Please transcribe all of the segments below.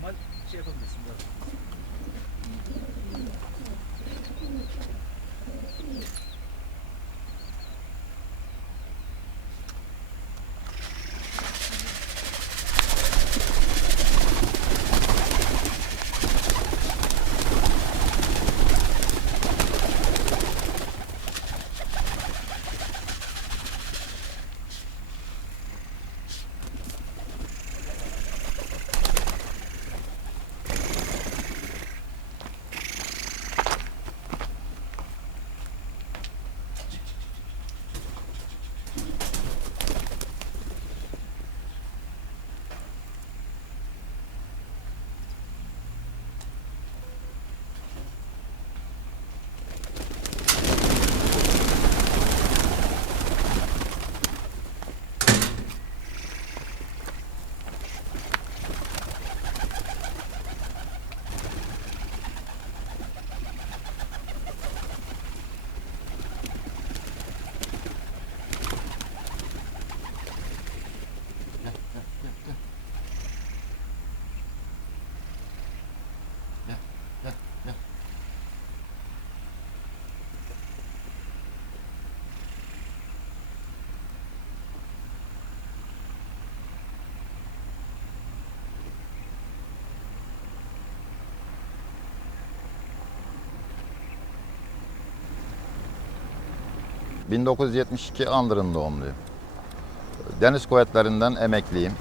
normal şey yapabilirsin. Böyle. 1972 Andırın doğumluyum. Deniz kuvvetlerinden emekliyim.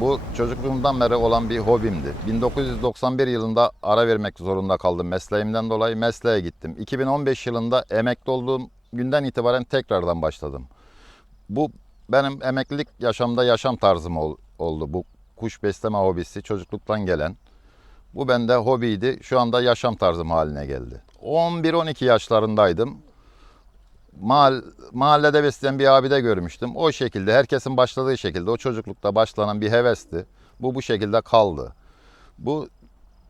Bu çocukluğumdan beri olan bir hobimdi. 1991 yılında ara vermek zorunda kaldım mesleğimden dolayı mesleğe gittim. 2015 yılında emekli olduğum günden itibaren tekrardan başladım. Bu benim emeklilik yaşamda yaşam tarzım ol- oldu. Bu kuş besleme hobisi çocukluktan gelen. Bu bende hobiydi. Şu anda yaşam tarzım haline geldi. 11-12 yaşlarındaydım. Mahal, mahallede besleyen bir abi de görmüştüm. O şekilde herkesin başladığı şekilde o çocuklukta başlanan bir hevesti. Bu bu şekilde kaldı. Bu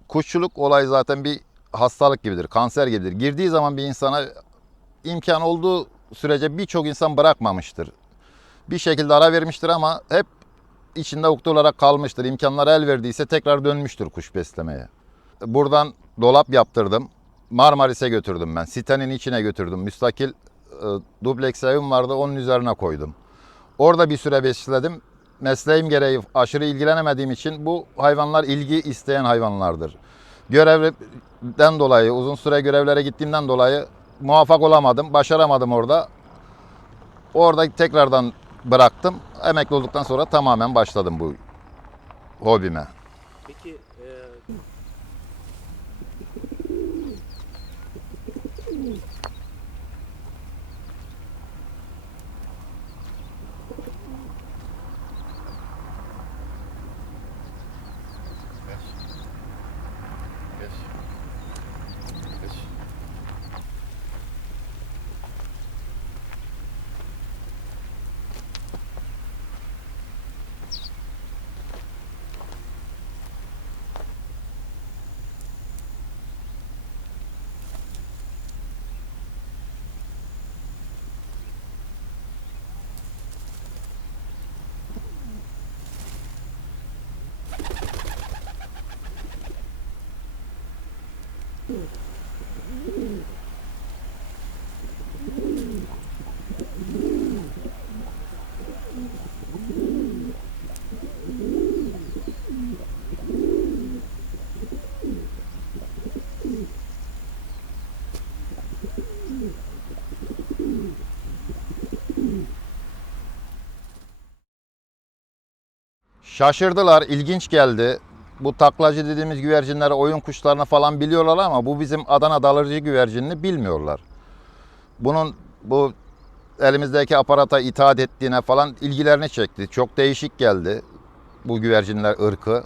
kuşçuluk olayı zaten bir hastalık gibidir, kanser gibidir. Girdiği zaman bir insana imkan olduğu sürece birçok insan bırakmamıştır. Bir şekilde ara vermiştir ama hep içinde ukde olarak kalmıştır. İmkanlar el verdiyse tekrar dönmüştür kuş beslemeye. Buradan dolap yaptırdım. Marmaris'e götürdüm ben. Sitenin içine götürdüm. Müstakil e, dubleks evim vardı onun üzerine koydum. Orada bir süre besledim. Mesleğim gereği aşırı ilgilenemediğim için bu hayvanlar ilgi isteyen hayvanlardır. Görevden dolayı uzun süre görevlere gittiğimden dolayı muvaffak olamadım. Başaramadım orada. Orada tekrardan bıraktım. Emekli olduktan sonra tamamen başladım bu hobime. Peki e, Şaşırdılar, ilginç geldi. Bu taklacı dediğimiz güvercinleri, oyun kuşlarını falan biliyorlar ama bu bizim Adana dalıcı güvercinini bilmiyorlar. Bunun bu elimizdeki aparata itaat ettiğine falan ilgilerini çekti. Çok değişik geldi bu güvercinler ırkı.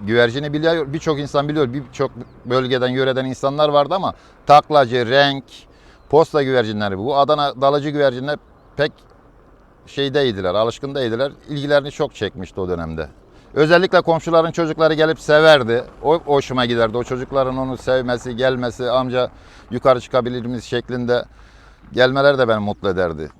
Güvercini biliyor, birçok insan biliyor. Birçok bölgeden, yöreden insanlar vardı ama taklacı, renk, posta güvercinleri bu. Adana dalıcı güvercinler pek şey değildiler, alışkın değildiler. İlgilerini çok çekmişti o dönemde. Özellikle komşuların çocukları gelip severdi. O hoşuma giderdi. O çocukların onu sevmesi, gelmesi, amca yukarı çıkabilir miyiz şeklinde gelmeler de beni mutlu ederdi.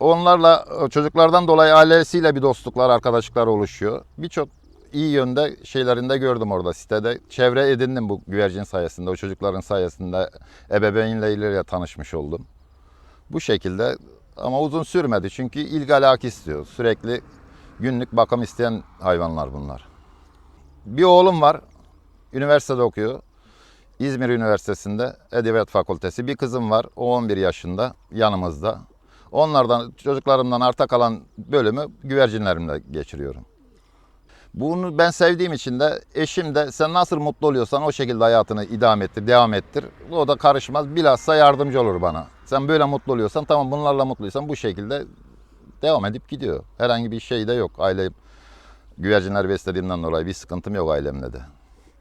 Onlarla çocuklardan dolayı ailesiyle bir dostluklar, arkadaşlıklar oluşuyor. Birçok iyi yönde şeylerinde gördüm orada sitede. Çevre edindim bu güvercin sayesinde, o çocukların sayesinde ebeveynleriyle tanışmış oldum. Bu şekilde ama uzun sürmedi çünkü ilgi alaka istiyor. Sürekli günlük bakım isteyen hayvanlar bunlar. Bir oğlum var, üniversitede okuyor. İzmir Üniversitesi'nde Edebiyat Fakültesi. Bir kızım var, o 11 yaşında, yanımızda. Onlardan, çocuklarımdan arta kalan bölümü güvercinlerimle geçiriyorum. Bunu ben sevdiğim için de eşim de sen nasıl mutlu oluyorsan o şekilde hayatını idame ettir, devam ettir. O da karışmaz. Bilhassa yardımcı olur bana. Sen böyle mutlu oluyorsan tamam bunlarla mutluysan bu şekilde devam edip gidiyor. Herhangi bir şey de yok. Aile güvercinler beslediğimden dolayı bir sıkıntım yok ailemle de.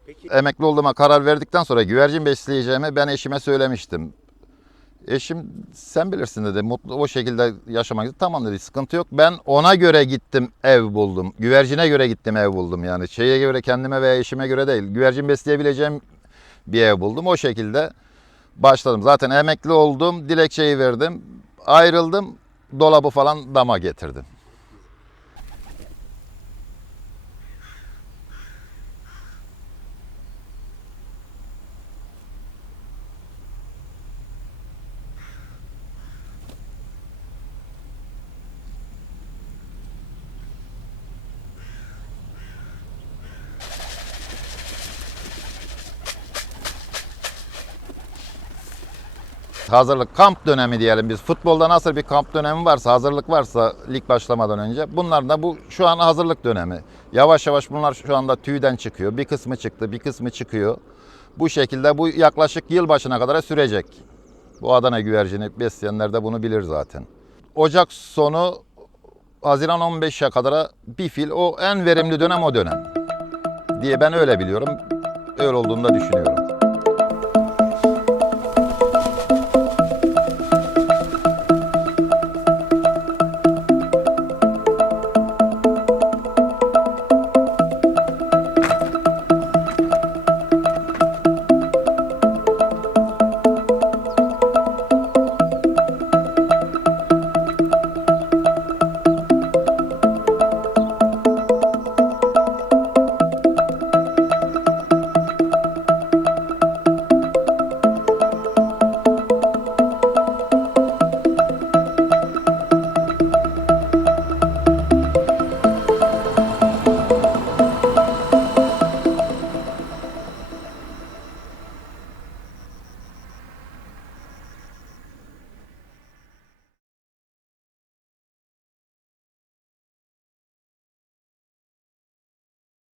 Peki Emekli olduğuma karar verdikten sonra güvercin besleyeceğimi ben eşime söylemiştim. Eşim sen bilirsin dedi. Mutlu o şekilde yaşamak tamam dedi. Sıkıntı yok. Ben ona göre gittim ev buldum. Güvercine göre gittim ev buldum. Yani şeye göre kendime veya eşime göre değil. Güvercin besleyebileceğim bir ev buldum. O şekilde başladım. Zaten emekli oldum. Dilekçeyi verdim. Ayrıldım. Dolabı falan dama getirdim. Hazırlık kamp dönemi diyelim biz. Futbolda nasıl bir kamp dönemi varsa, hazırlık varsa lig başlamadan önce bunlar da bu şu an hazırlık dönemi. Yavaş yavaş bunlar şu anda tüyden çıkıyor. Bir kısmı çıktı, bir kısmı çıkıyor. Bu şekilde bu yaklaşık yıl başına kadar sürecek. Bu Adana güvercini besleyenler de bunu bilir zaten. Ocak sonu Haziran 15'e kadar bir fil o en verimli dönem o dönem diye ben öyle biliyorum. Öyle olduğunu da düşünüyorum.